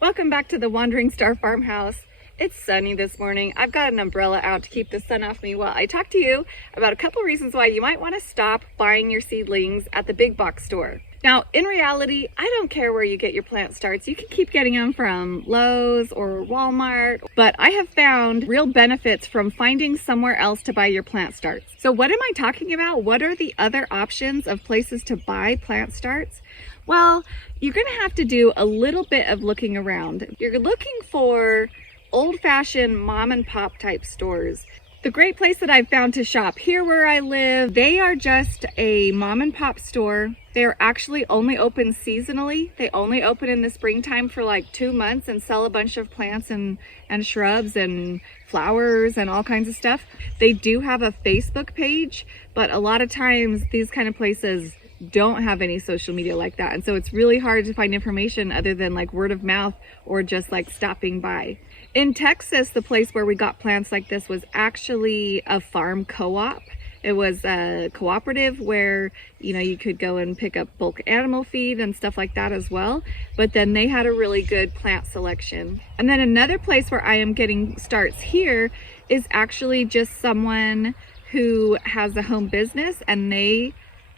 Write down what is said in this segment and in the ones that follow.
Welcome back to the Wandering Star Farmhouse. It's sunny this morning. I've got an umbrella out to keep the sun off me while I talk to you about a couple reasons why you might want to stop buying your seedlings at the big box store. Now, in reality, I don't care where you get your plant starts. You can keep getting them from Lowe's or Walmart, but I have found real benefits from finding somewhere else to buy your plant starts. So what am I talking about? What are the other options of places to buy plant starts? Well, you're going to have to do a little bit of looking around. You're looking for old-fashioned mom and pop type stores. The great place that I've found to shop here where I live, they are just a mom and pop store. They're actually only open seasonally. They only open in the springtime for like 2 months and sell a bunch of plants and shrubs and flowers and all kinds of stuff. They do have a Facebook page, but a lot of times these kind of places don't have any social media like that. And so it's really hard to find information other than like word of mouth or just like stopping by. In Texas, the place where we got plants like this was actually a farm co-op. It was a cooperative where, you know, you could go and pick up bulk animal feed and stuff like that as well. But then they had a really good plant selection. And then another place where I am getting starts here is actually just someone who has a home business and they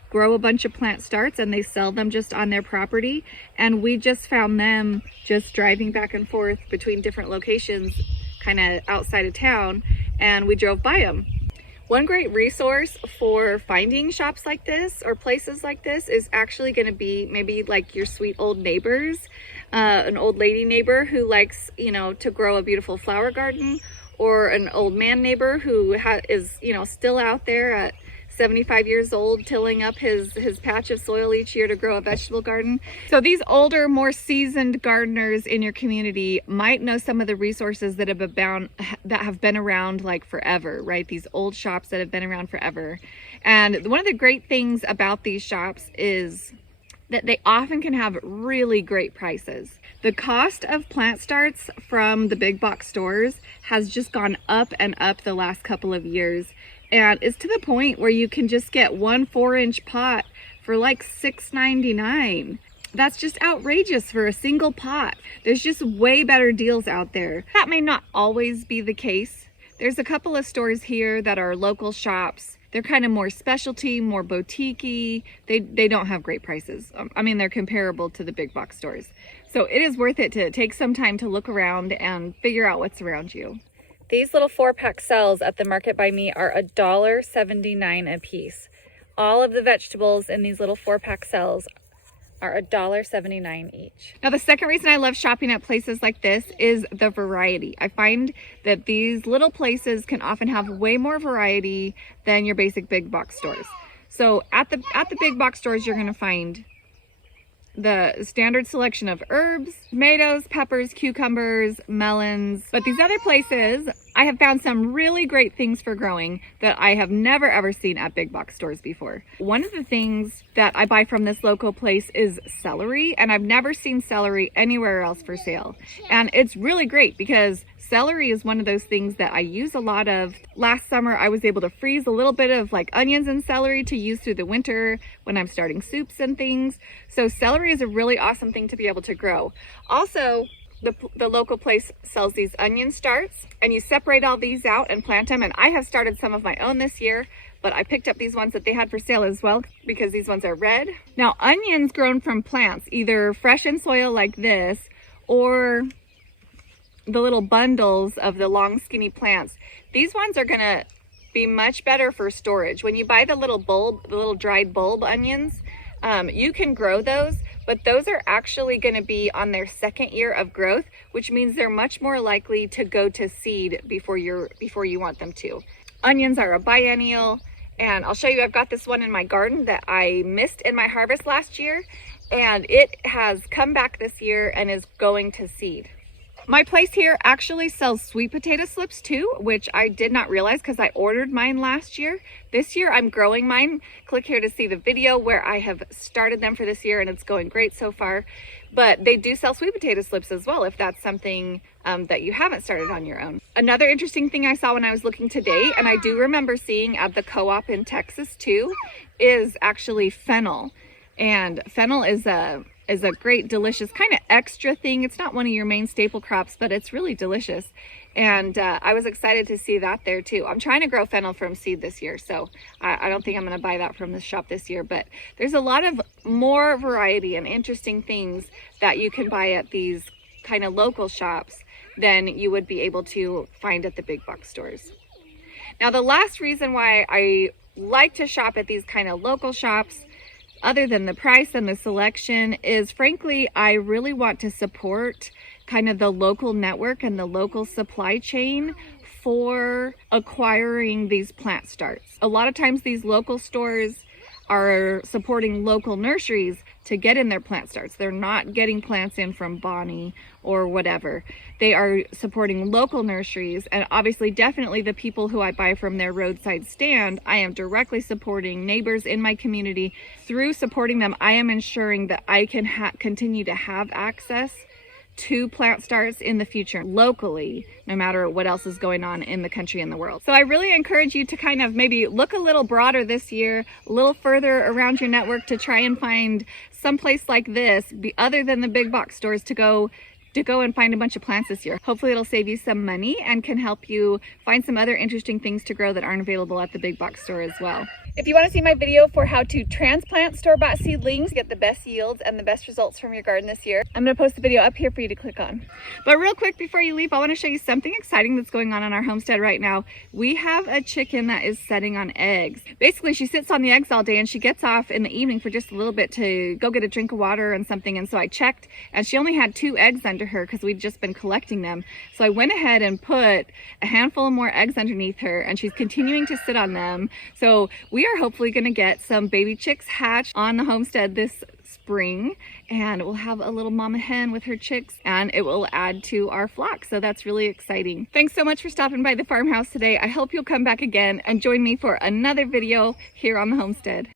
grow a bunch of plant starts and they sell them just on their property. And we just found them just driving back and forth between different locations kind of outside of town, and we drove by them. One great resource for finding shops like this or places like this is actually going to be maybe like your sweet old neighbors, an old lady neighbor who likes, you know, to grow a beautiful flower garden, or an old man neighbor who is, you know, still out there at 75 years old tilling up his patch of soil each year to grow a vegetable garden. So these older, more seasoned gardeners in your community might know some of the resources that have been around like forever, right? These old shops that have been around forever. And one of the great things about these shops is that they often can have really great prices. The cost of plant starts from the big box stores has just gone up and up the last couple of years. And it's to the point where you can just get one 4-inch pot for like $6.99. That's just outrageous for a single pot. There's just way better deals out there. That may not always be the case. There's a couple of stores here that are local shops. They're kind of more specialty, more boutique-y. They don't have great prices. I mean, they're comparable to the big box stores. So it is worth it to take some time to look around and figure out what's around you. These little 4-pack cells at the Market by Me are $1.79 a piece. All of the vegetables in these little 4-pack cells are $1.79 each. Now, the second reason I love shopping at places like this is the variety. I find that these little places can often have way more variety than your basic big box stores. So at the big box stores, you're going to find the standard selection of herbs, tomatoes, peppers, cucumbers, melons. But these other places, I have found some really great things for growing that I have never ever seen at big box stores before. One of the things that I buy from this local place is celery, and I've never seen celery anywhere else for sale. And it's really great because celery is one of those things that I use a lot of. Last summer, I was able to freeze a little bit of like onions and celery to use through the winter when I'm starting soups and things. So celery is a really awesome thing to be able to grow. Also, the local place sells these onion starts, and you separate all these out and plant them. And I have started some of my own this year, but I picked up these ones that they had for sale as well because these ones are red. Now, onions grown from plants, either fresh in soil like this or the little bundles of the long skinny plants, these ones are gonna be much better for storage. When you buy the little bulb, the little dried bulb onions, you can grow those, but those are actually going to be on their second year of growth, which means they're much more likely to go to seed before you want them to. Onions are a biennial, and I'll show you, I've got this one in my garden that I missed in my harvest last year, and it has come back this year and is going to seed. My place here actually sells sweet potato slips too, which I did not realize because I ordered mine last year. This year I'm growing mine. Click here to see the video where I have started them for this year, and it's going great so far. But they do sell sweet potato slips as well if that's something that you haven't started on your own. Another interesting thing I saw when I was looking today, and I do remember seeing at the co-op in Texas too, is actually fennel. And fennel is a is a great, delicious, kind of extra thing. It's not one of your main staple crops, but it's really delicious. And I was excited to see that there too. I'm trying to grow fennel from seed this year, so I don't think I'm going to buy that from the shop this year. But there's a lot of more variety and interesting things that you can buy at these kind of local shops than you would be able to find at the big box stores. Now, the last reason why I like to shop at these kind of local shops, other than the price and the selection, is frankly, I really want to support kind of the local network and the local supply chain for acquiring these plant starts. A lot of times these local stores are supporting local nurseries to get in their plant starts. They're not getting plants in from Bonnie or whatever. They are supporting local nurseries, and obviously definitely the people who I buy from their roadside stand, I am directly supporting neighbors in my community. Through supporting them, I am ensuring that I can continue to have access to plant starts in the future locally, no matter what else is going on in the country and the world. So I really encourage you to kind of maybe look a little broader this year, a little further around your network to try and find some place like this, other than the big box stores, to go and find a bunch of plants this year. Hopefully it'll save you some money and can help you find some other interesting things to grow that aren't available at the big box store as well. If you want to see my video for how to transplant store-bought seedlings to get the best yields and the best results from your garden this year, I'm going to post the video up here for you to click on. But real quick before you leave, I want to show you something exciting that's going on our homestead right now. We have a chicken that is setting on eggs. Basically, she sits on the eggs all day and she gets off in the evening for just a little bit to go get a drink of water and something. And so I checked and she only had 2 eggs under her because we'd just been collecting them. So I went ahead and put a handful of more eggs underneath her, and she's continuing to sit on them. So we are hopefully going to get some baby chicks hatched on the homestead this spring, and we'll have a little mama hen with her chicks, and it will add to our flock. So that's really exciting. Thanks so much for stopping by the farmhouse today. I hope you'll come back again and join me for another video here on the homestead.